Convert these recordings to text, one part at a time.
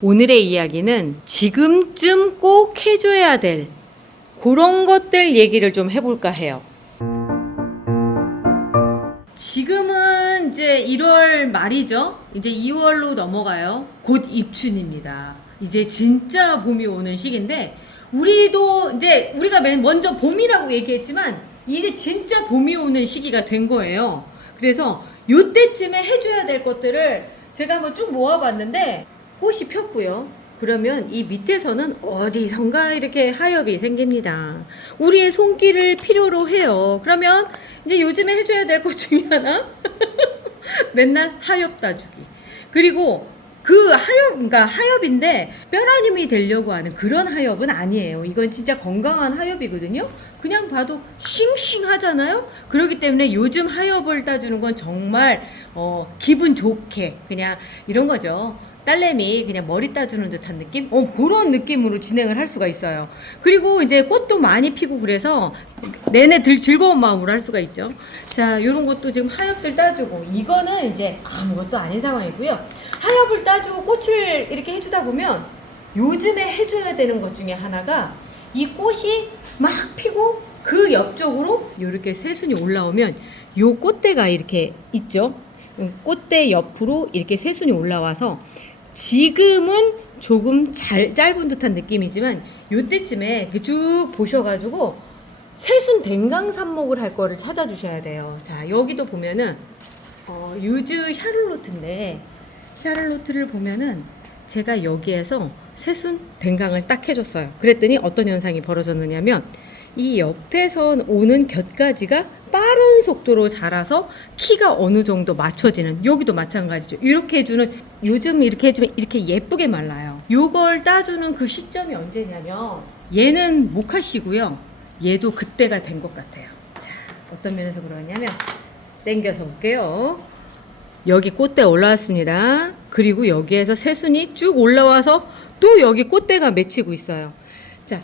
오늘의 이야기는 지금쯤 꼭 해줘야 될 그런 것들 얘기를 좀 해볼까 해요. 지금은 이제 1월 말이죠. 이제 2월로 넘어가요. 곧 입춘입니다. 이제 진짜 봄이 오는 시기인데 우리도 이제 우리가 맨 먼저 봄이라고 얘기했지만 이제 진짜 봄이 오는 시기가 된 거예요. 그래서 요때쯤에 해줘야 될 것들을 제가 한번 쭉 모아봤는데 꽃이 폈고요. 그러면 이 밑에서는 어디선가 이렇게 하엽이 생깁니다. 우리의 손길을 필요로 해요. 그러면 이제 요즘에 해줘야 될 것 중에 하나 맨날 하엽 따주기. 그리고 그 하엽, 그러니까 하엽인데 뼈라님이 되려고 하는 그런 하엽은 아니에요. 이건 진짜 건강한 하엽이거든요. 그냥 봐도 싱싱하잖아요. 그렇기 때문에 요즘 하엽을 따주는 건 정말 기분 좋게 그냥 이런 거죠. 딸내미 그냥 머리 따주는 듯한 느낌? 그런 느낌으로 진행을 할 수가 있어요. 그리고 이제 꽃도 많이 피고 그래서 내내 들 즐거운 마음으로 할 수가 있죠. 자, 요런 것도 지금 하엽들 따주고 이거는 이제 아무것도 아닌 상황이고요. 하엽을 따주고 꽃을 이렇게 해주다 보면 요즘에 해줘야 되는 것 중에 하나가 이 꽃이 막 피고 그 옆쪽으로 이렇게 새순이 올라오면 요 꽃대가 이렇게 있죠. 꽃대 옆으로 이렇게 새순이 올라와서 지금은 조금 짧은 듯한 느낌이지만 요때쯤에 쭉 보셔가지고 새순 댕강삽목을 할 거를 찾아주셔야 돼요. 자, 여기도 보면은 유즈 샤를로트인데 샤를로트를 보면은 제가 여기에서 새순 댕강을 딱 해줬어요. 그랬더니 어떤 현상이 벌어졌느냐면 이 옆에서 오는 곁가지가 빠른 속도로 자라서 키가 어느 정도 맞춰지는, 여기도 마찬가지죠. 이렇게 해주는, 요즘 이렇게 해주면 이렇게 예쁘게 말라요. 요걸 따주는 그 시점이 언제냐면 얘는 모카씨고요. 얘도 그때가 된 것 같아요. 자, 어떤 면에서 그러냐면 당겨서 볼게요. 여기 꽃대 올라왔습니다. 그리고 여기에서 새순이 쭉 올라와서 또 여기 꽃대가 맺히고 있어요. 자,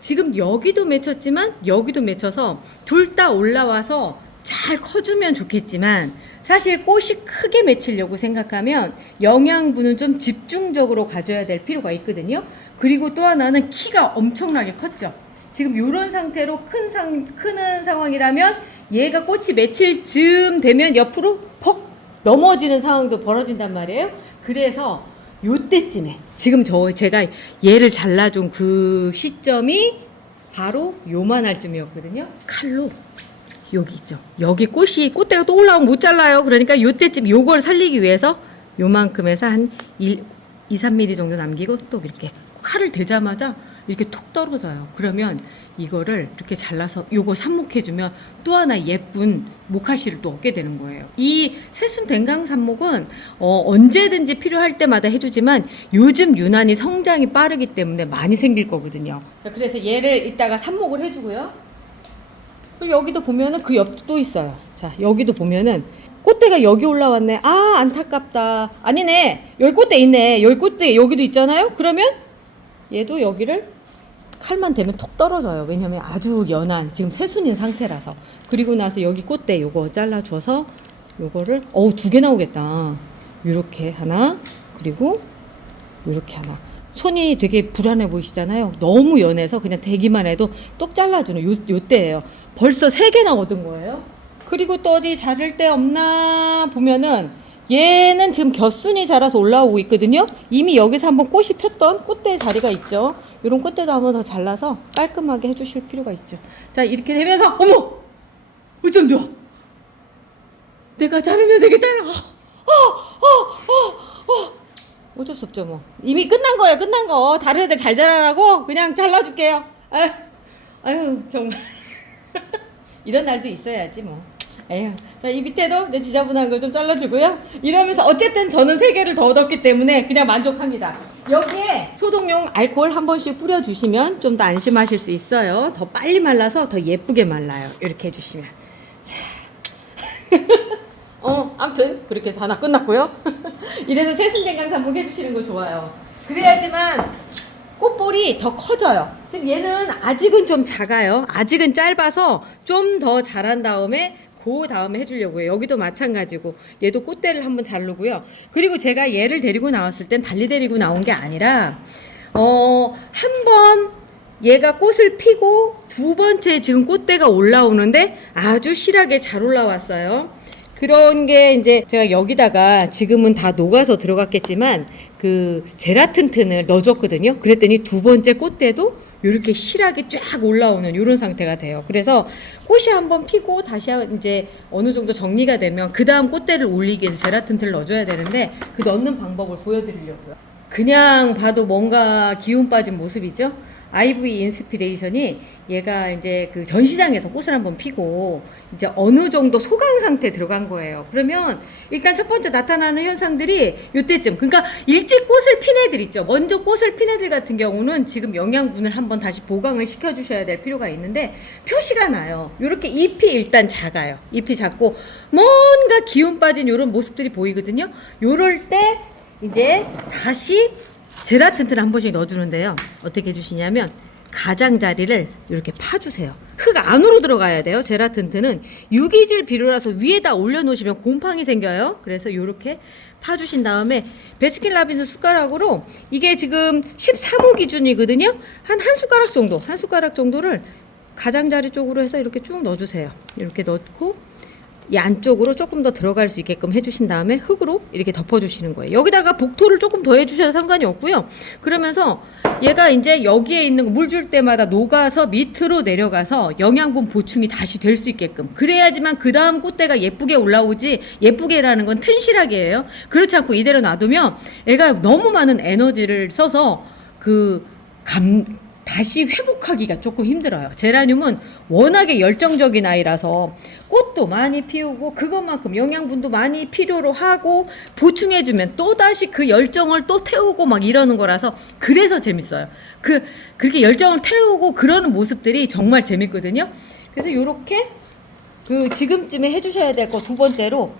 지금 여기도 맺혔지만 여기도 맺혀서 둘 다 올라와서 잘 커주면 좋겠지만 사실 꽃이 크게 맺히려고 생각하면 영양분은 좀 집중적으로 가져야 될 필요가 있거든요. 그리고 또 하나는 키가 엄청나게 컸죠. 지금 이런 상태로 크는 상황이라면 얘가 꽃이 맺힐 즈음 되면 옆으로 퍽 넘어지는 상황도 벌어진단 말이에요. 그래서 요때쯤에 지금 제가 얘를 잘라준 그 시점이 바로 요만할 쯤이었거든요. 칼로 여기 있죠. 여기 꽃대가 또 올라오면 못 잘라요. 그러니까 요때쯤 요걸 살리기 위해서 요만큼에서 한 2-3mm 정도 남기고 또 이렇게 칼을 대자마자 이렇게 툭 떨어져요. 그러면 이거를 이렇게 잘라서 요거 삽목해주면 또 하나 예쁜 모카씨를 또 얻게 되는 거예요. 이 새순 댕강 삽목은 언제든지 필요할 때마다 해주지만 요즘 유난히 성장이 빠르기 때문에 많이 생길 거거든요. 자, 그래서 얘를 이따가 삽목을 해주고요. 그리고 여기도 보면은 그 옆도 또 있어요. 자, 여기도 보면은 꽃대가 여기 올라왔네. 아, 안타깝다. 아니네. 여기 꽃대 있네. 여기 꽃대 여기도 있잖아요. 그러면 얘도 여기를 칼만 대면 톡 떨어져요. 왜냐면 아주 연한 지금 새순인 상태라서. 그리고 나서 여기 꽃대 요거 잘라줘서 요거를 2개 나오겠다. 요렇게 하나, 그리고 요렇게 하나. 손이 되게 불안해 보이시잖아요. 너무 연해서 그냥 대기만 해도 똑 잘라주는 요때예요. 벌써 3개나 얻은 거예요. 그리고 또 어디 자를 데 없나 보면은 얘는 지금 겨순이 자라서 올라오고 있거든요. 이미 여기서 한번 꽃이 폈던 꽃대 자리가 있죠. 이런 꽃대도 한번 더 잘라서 깔끔하게 해주실 필요가 있죠. 자, 이렇게 되면서 어머! 어쩜 좋아! 내가 자르면서 이게 딸라. 어쩔 수 없죠 뭐. 이미 끝난 거예요. 끝난 거. 다른 애들 잘 자라라고 그냥 잘라줄게요. 아유 정말 이런 날도 있어야지 뭐. 에휴. 자, 이 밑에도 이제 지저분한 거 좀 잘라주고요. 이러면서 어쨌든 저는 3개를 더 얻었기 때문에 그냥 만족합니다. 여기에 소독용 알코올 한 번씩 뿌려주시면 좀 더 안심하실 수 있어요. 더 빨리 말라서 더 예쁘게 말라요. 이렇게 해주시면. 자. 아무튼 그렇게 해서 하나 끝났고요. 이래서 새순댕강 삽목 해주시는 거 좋아요. 그래야지만 꽃볼이 더 커져요. 지금 얘는 아직은 좀 작아요. 아직은 짧아서 좀 더 자란 다음에 그 다음에 해주려고 해요. 여기도 마찬가지고 얘도 꽃대를 한번 자르고요. 그리고 제가 얘를 데리고 나왔을 땐 달리 데리고 나온 게 아니라 한번 얘가 꽃을 피고 두 번째 지금 꽃대가 올라오는데 아주 실하게 잘 올라왔어요. 그런 게 이제 제가 여기다가 지금은 다 녹아서 들어갔겠지만 그 제라틴 튼을 넣어줬거든요. 그랬더니 두 번째 꽃대도 이렇게 실하게 쫙 올라오는 이런 상태가 돼요. 그래서 꽃이 한번 피고 다시 이제 어느 정도 정리가 되면 그 다음 꽃대를 올리기 위해서 제라틴 튼을 넣어줘야 되는데 그 넣는 방법을 보여드리려고요. 그냥 봐도 뭔가 기운 빠진 모습이죠. IV 인스피레이션이 얘가 이제 그 전시장에서 꽃을 한번 피고 이제 어느 정도 소강 상태에 들어간 거예요. 그러면 일단 첫 번째 나타나는 현상들이 요때쯤, 그러니까 일찍 꽃을 핀 애들 있죠. 먼저 꽃을 핀 애들 같은 경우는 지금 영양분을 한번 다시 보강을 시켜주셔야 될 필요가 있는데 표시가 나요. 요렇게 잎이 일단 작아요. 잎이 작고 뭔가 기운 빠진 요런 모습들이 보이거든요. 요럴 때 이제 다시 제라틴을 한 번씩 넣어주는데요. 어떻게 해주시냐면 가장자리를 이렇게 파주세요. 흙 안으로 들어가야 돼요. 제라틴은 유기질 비료라서 위에다 올려놓으시면 곰팡이 생겨요. 그래서 이렇게 파주신 다음에 베스킨라빈스 숟가락으로 이게 지금 13호 기준이거든요. 한 숟가락 정도를 가장자리 쪽으로 해서 이렇게 쭉 넣어주세요. 이렇게 넣고 이 안쪽으로 조금 더 들어갈 수 있게끔 해주신 다음에 흙으로 이렇게 덮어주시는 거예요. 여기다가 복토를 조금 더 해주셔도 상관이 없고요. 그러면서 얘가 이제 여기에 있는 물 줄 때마다 녹아서 밑으로 내려가서 영양분 보충이 다시 될 수 있게끔, 그래야지만 그 다음 꽃대가 예쁘게 올라오지. 예쁘게라는 건 튼실하게예요. 그렇지 않고 이대로 놔두면 애가 너무 많은 에너지를 써서 다시 회복하기가 조금 힘들어요. 제라늄은 워낙에 열정적인 아이라서 꽃도 많이 피우고 그것만큼 영양분도 많이 필요로 하고 보충해주면 또다시 그 열정을 또 태우고 막 이러는 거라서 그래서 재밌어요. 그렇게 열정을 태우고 그러는 모습들이 정말 재밌거든요. 그래서 요렇게 지금쯤에 해주셔야 될 거 두 번째로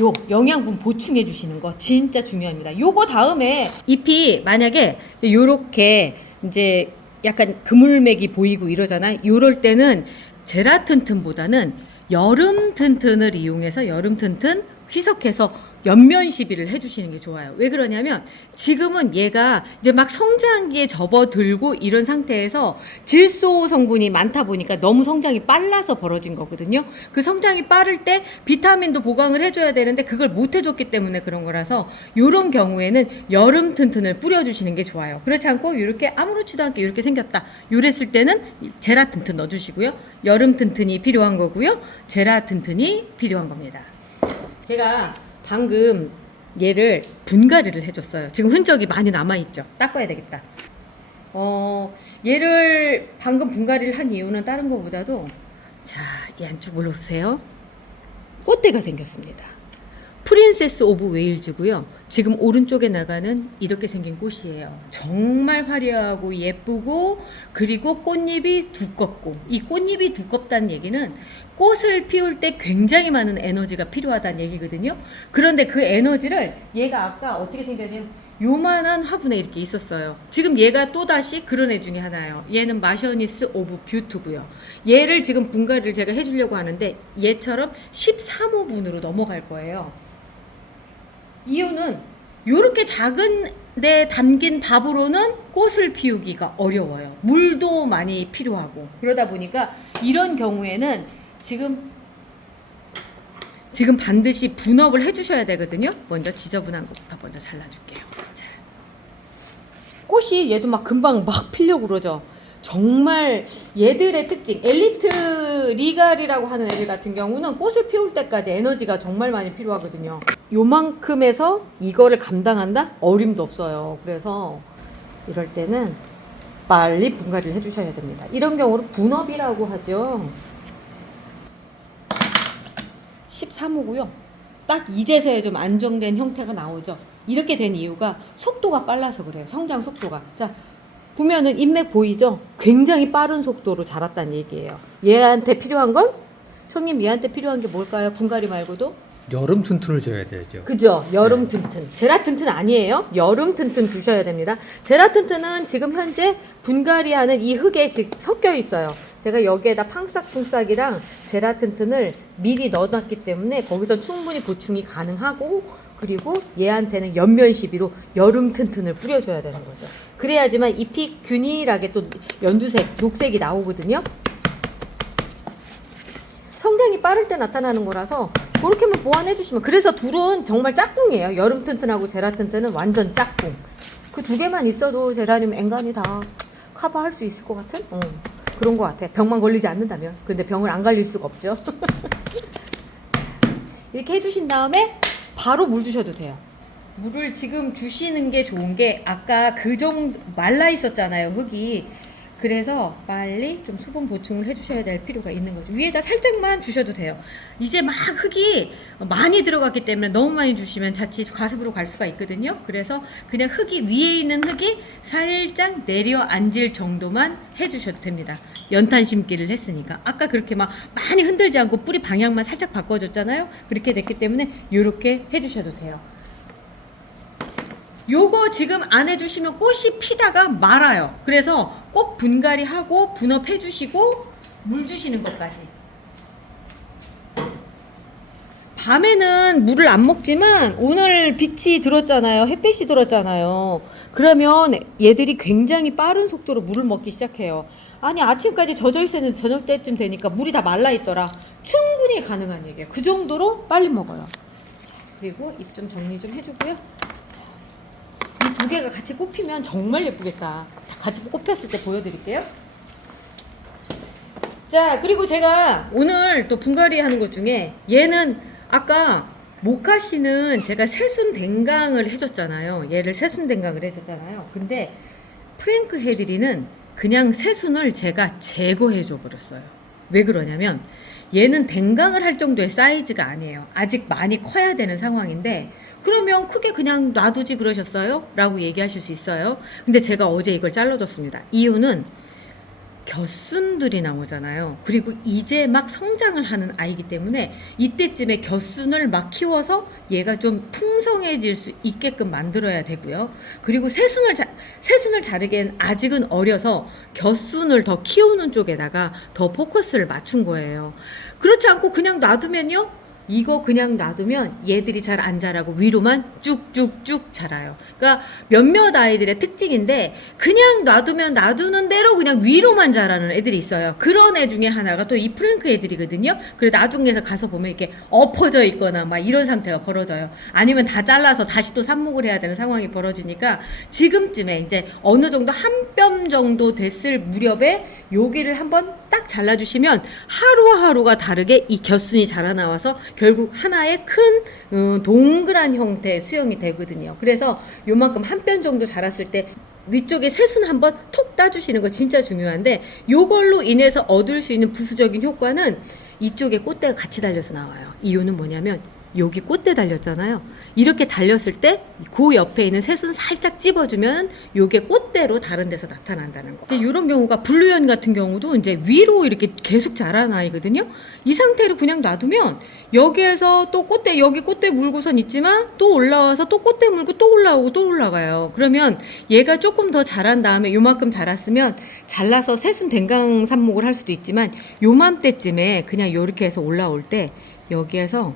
요 영양분 보충해 주시는 거 진짜 중요합니다. 요거 다음에 잎이 만약에 요렇게 이제 약간 그물맥이 보이고 이러잖아요. 요럴 때는 제라틴 튼보다는 여름 튼튼을 이용해서 여름 튼튼 희석해서 연면 시비를 해주시는 게 좋아요. 왜 그러냐면 지금은 얘가 이제 막 성장기에 접어들고 이런 상태에서 질소 성분이 많다 보니까 너무 성장이 빨라서 벌어진 거거든요. 그 성장이 빠를 때 비타민도 보강을 해줘야 되는데 그걸 못 해줬기 때문에 그런 거라서 이런 경우에는 여름 튼튼을 뿌려주시는 게 좋아요. 그렇지 않고 이렇게 아무렇지도 않게 이렇게 생겼다 이랬을 때는 제라틴 튼 넣어주시고요. 여름 튼튼이 필요한 거고요. 제라틴 튼이 필요한 겁니다. 제가 방금 얘를 분갈이를 해줬어요. 지금 흔적이 많이 남아있죠. 닦아야 되겠다. 얘를 방금 분갈이를 한 이유는 다른 것보다도 자, 이 안쪽 올라오세요. 꽃대가 생겼습니다. 프린세스 오브 웨일즈고요. 지금 오른쪽에 나가는 이렇게 생긴 꽃이에요. 정말 화려하고 예쁘고 그리고 꽃잎이 두껍고, 이 꽃잎이 두껍다는 얘기는 꽃을 피울 때 굉장히 많은 에너지가 필요하다는 얘기거든요. 그런데 그 에너지를 얘가 아까 어떻게 생겼냐면 요만한 화분에 이렇게 있었어요. 지금 얘가 또다시 그런 애 중에 하나예요. 얘는 마셔니스 오브 뷰트고요. 얘를 지금 분갈이를 제가 해주려고 하는데 얘처럼 13호분으로 넘어갈 거예요. 이유는 요렇게 작은 데 담긴 밥으로는 꽃을 피우기가 어려워요. 물도 많이 필요하고 그러다 보니까 이런 경우에는 지금 반드시 분업을 해주셔야 되거든요. 먼저 지저분한 것부터 먼저 잘라줄게요. 자. 꽃이 얘도 막 금방 막 피려고 그러죠. 정말 얘들의 특징, 엘리트 리갈이라고 하는 애들 같은 경우는 꽃을 피울 때까지 에너지가 정말 많이 필요하거든요. 요만큼에서 이거를 감당한다? 어림도 없어요. 그래서 이럴 때는 빨리 분갈이를 해주셔야 됩니다. 이런 경우를 분업이라고 하죠. 13호고요. 딱 이제서야 좀 안정된 형태가 나오죠. 이렇게 된 이유가 속도가 빨라서 그래요. 성장 속도가. 자, 보면은 잎맥 보이죠? 굉장히 빠른 속도로 자랐다는 얘기예요. 얘한테 필요한 건? 청님 얘한테 필요한 게 뭘까요? 분갈이 말고도? 여름 튼튼을 줘야 되죠. 그죠? 여름 튼튼. 제라틴은 아니에요. 여름 튼튼 주셔야 됩니다. 제라틴은 지금 현재 분갈이하는 이 흙에 즉 섞여 있어요. 제가 여기에다 팡싹풍싹이랑 제라튼튼을 미리 넣어놨기 때문에 거기서 충분히 보충이 가능하고, 그리고 얘한테는 연면 시비로 여름 튼튼을 뿌려줘야 되는 거죠. 그래야지만 잎이 균일하게 또 연두색, 녹색이 나오거든요. 성장이 빠를 때 나타나는 거라서 그렇게만 보완해 주시면. 그래서 둘은 정말 짝꿍이에요. 여름 튼튼하고 제라 튼튼은 완전 짝꿍. 그 두 개만 있어도 제라늄 엔간히 다 커버할 수 있을 것 같은 그런 것 같아요. 병만 걸리지 않는다면. 근데 병을 안 걸릴 수가 없죠. 이렇게 해주신 다음에 바로 물 주셔도 돼요. 물을 지금 주시는 게 좋은 게, 아까 그 정도 말라 있었잖아요, 흙이. 그래서 빨리 좀 수분 보충을 해주셔야 될 필요가 있는 거죠. 위에다 살짝만 주셔도 돼요. 이제 막 흙이 많이 들어갔기 때문에 너무 많이 주시면 자칫 과습으로 갈 수가 있거든요. 그래서 그냥 흙이, 위에 있는 흙이 살짝 내려앉을 정도만 해주셔도 됩니다. 연탄 심기를 했으니까. 아까 그렇게 막 많이 흔들지 않고 뿌리 방향만 살짝 바꿔줬잖아요. 그렇게 됐기 때문에 이렇게 해주셔도 돼요. 요거 지금 안 해주시면 꽃이 피다가 말아요. 그래서 꼭 분갈이 하고 분업해 주시고 물 주시는 것까지. 밤에는 물을 안 먹지만 오늘 빛이 들었잖아요. 햇빛이 들었잖아요. 그러면 얘들이 굉장히 빠른 속도로 물을 먹기 시작해요. 아니, 아침까지 젖어 있었는데 저녁 때쯤 되니까 물이 다 말라 있더라. 충분히 가능한 얘기예요. 그 정도로 빨리 먹어요. 자, 그리고 잎 좀 정리 좀 해주고요. 이 두 개가 같이 꼽히면 정말 예쁘겠다. 같이 꼽혔을 때 보여드릴게요. 자, 그리고 제가 오늘 또 분갈이 하는 것 중에, 얘는 아까 모카씨는 제가 새순 댕강을 해줬잖아요. 얘를 새순 댕강을 해줬잖아요. 근데 프랭크 헤드리는 그냥 새순을 제가 제거해 줘 버렸어요. 왜 그러냐면 얘는 댕강을 할 정도의 사이즈가 아니에요. 아직 많이 커야 되는 상황인데, 그러면 크게 그냥 놔두지 그러셨어요? 라고 얘기하실 수 있어요. 근데 제가 어제 이걸 잘라줬습니다. 이유는 겨순들이 나오잖아요. 그리고 이제 막 성장을 하는 아이기 때문에 이때쯤에 겨순을 막 키워서 얘가 좀 풍성해질 수 있게끔 만들어야 되고요. 그리고 새순을 자르기엔 아직은 어려서 겨순을 더 키우는 쪽에다가 더 포커스를 맞춘 거예요. 그렇지 않고 그냥 놔두면요, 이거 그냥 놔두면 얘들이 잘 안 자라고 위로만 쭉쭉쭉 자라요. 그러니까 몇몇 아이들의 특징인데, 그냥 놔두면 놔두는 대로 그냥 위로만 자라는 애들이 있어요. 그런 애 중에 하나가 또 이 프랭크 애들이거든요. 그래 나중에서 가서 보면 이렇게 엎어져 있거나 막 이런 상태가 벌어져요. 아니면 다 잘라서 다시 또 삽목을 해야 되는 상황이 벌어지니까, 지금쯤에 이제 어느 정도 한 뼘 정도 됐을 무렵에 여기를 한번 딱 잘라주시면 하루하루가 다르게 이 겨순이 자라나와서 결국 하나의 큰 동그란 형태의 수영이 되거든요. 그래서 요만큼 한 뼘 정도 자랐을 때 위쪽에 새순 한번 톡 따주시는 거 진짜 중요한데, 요걸로 인해서 얻을 수 있는 부수적인 효과는 이쪽에 꽃대가 같이 달려서 나와요. 이유는 뭐냐면 여기 꽃대 달렸잖아요. 이렇게 달렸을 때 그 옆에 있는 새순 살짝 찝어주면 요게 꽃대로 다른 데서 나타난다는 거. 이런 경우가 블루연 같은 경우도 이제 위로 이렇게 계속 자라는 아이거든요. 이 상태로 그냥 놔두면 여기에서 또 꽃대, 여기 꽃대 물고선 있지만 또 올라와서 또 꽃대 물고 또 올라오고 또 올라가요. 그러면 얘가 조금 더 자란 다음에 요만큼 자랐으면 잘라서 새순 댕강 삽목을 할 수도 있지만, 요맘때쯤에 그냥 요렇게 해서 올라올 때 여기에서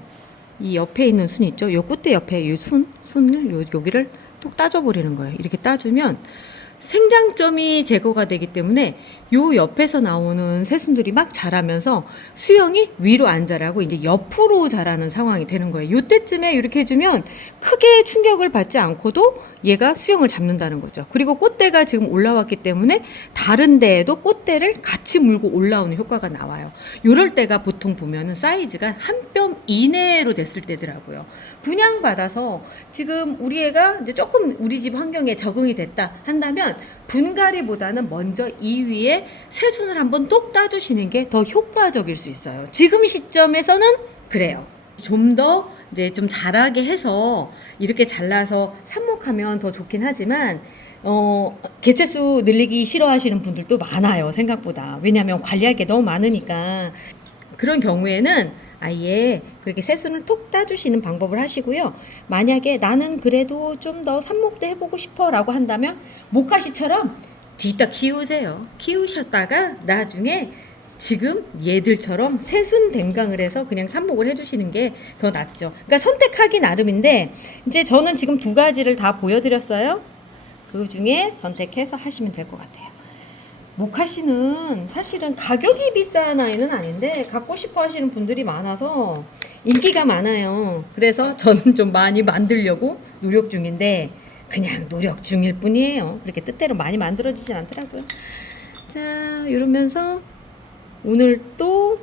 이 옆에 있는 순 있죠? 요 꽃대 옆에 이 순을 여기를 톡 따줘버리는 거예요. 이렇게 따주면 생장점이 제거가 되기 때문에 요 옆에서 나오는 새순들이 막 자라면서 수영이 위로 안 자라고 이제 옆으로 자라는 상황이 되는 거예요. 요때쯤에 이렇게 해주면 크게 충격을 받지 않고도 얘가 수영을 잡는다는 거죠. 그리고 꽃대가 지금 올라왔기 때문에 다른 데에도 꽃대를 같이 물고 올라오는 효과가 나와요. 요럴 때가 보통 보면은 사이즈가 한 뼘 이내로 됐을 때더라고요. 분양받아서 지금 우리 애가 이제 조금 우리 집 환경에 적응이 됐다 한다면, 분갈이보다는 먼저 이 위에 새순을 한번 똑 따주시는 게 더 효과적일 수 있어요. 지금 시점에서는 그래요. 좀 더 이제 좀 자라게 해서 이렇게 잘라서 삽목하면 더 좋긴 하지만, 개체수 늘리기 싫어하시는 분들도 많아요, 생각보다. 왜냐하면 관리할 게 너무 많으니까. 그런 경우에는 아예 그렇게 새순을 톡 따주시는 방법을 하시고요. 만약에 나는 그래도 좀 더 삽목도 해보고 싶어 라고 한다면 모카씨처럼 뒤따 키우세요. 키우셨다가 나중에 지금 얘들처럼 새순 댕강을 해서 그냥 삽목을 해주시는 게 더 낫죠. 그러니까 선택하기 나름인데 이제 저는 지금 두 가지를 다 보여드렸어요. 그 중에 선택해서 하시면 될 것 같아요. 모카씨는 사실은 가격이 비싼 아이는 아닌데 갖고 싶어 하시는 분들이 많아서 인기가 많아요. 그래서 저는 좀 많이 만들려고 노력 중인데 그냥 노력 중일 뿐이에요. 그렇게 뜻대로 많이 만들어지진 않더라고요. 자, 이러면서 오늘 또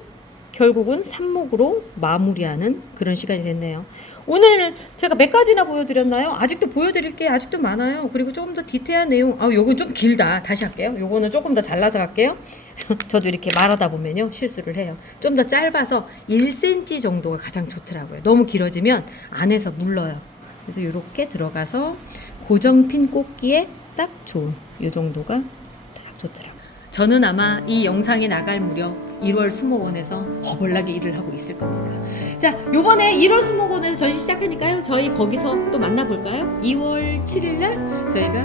결국은 삽목으로 마무리하는 그런 시간이 됐네요. 오늘 제가 몇 가지나 보여드렸나요? 아직도 보여드릴 게 아직도 많아요. 그리고 조금 더 디테일한 내용. 요건 좀 길다. 다시 할게요. 요거는 조금 더 잘라서 갈게요. 저도 이렇게 말하다 보면요 실수를 해요. 좀 더 짧아서 1cm 정도가 가장 좋더라고요. 너무 길어지면 안에서 물러요. 그래서 이렇게 들어가서 고정핀 꽂기에 딱 좋은 요 정도가 딱 좋더라고요. 저는 아마 이 영상이 나갈 무렵 1월 수목원에서 허벌나게 일을 하고 있을 겁니다. 자, 요번에 1월 수목원에서 전시 시작하니까요. 저희 거기서 또 만나볼까요? 2월 7일 날 저희가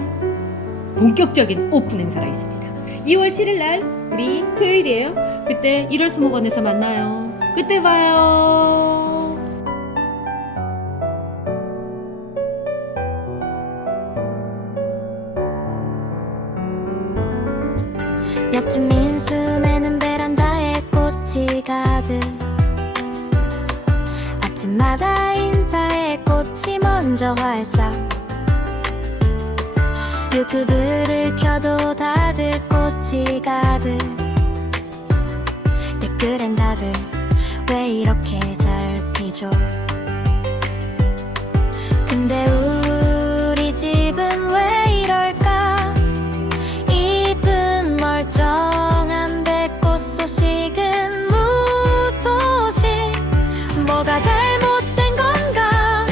본격적인 오픈 행사가 있습니다. 2월 7일 날 우리 토요일이에요. 그때 1월 수목원에서 만나요. 그때 봐요. 옆집 민수네는 베란다에 꽃이 가득 아침마다 인사에 꽃이 먼저 활짝 유튜브를 켜도 다들 꽃이 가득 댓글엔 다들 왜 이렇게 잘 피죠 근데 우리 집은 왜 이럴까 멀쩡한데 꽃 소식은 무소식 뭐가 잘못된 건가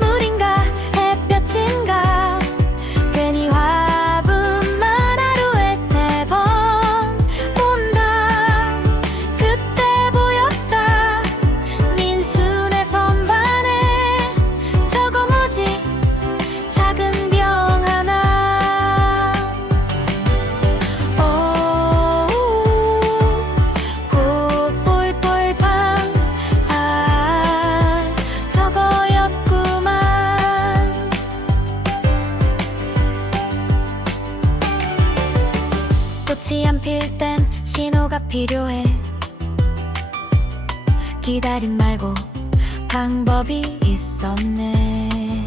물인가 햇볕인가 괜히 화분만 하루에 3번 본다 그때 보였다 민수네 선반에 저거 뭐지 작은 병 하나 꽃이 안 필 땐 신호가 필요해 기다림 말고 방법이 있었네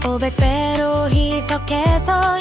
500배로 희석해서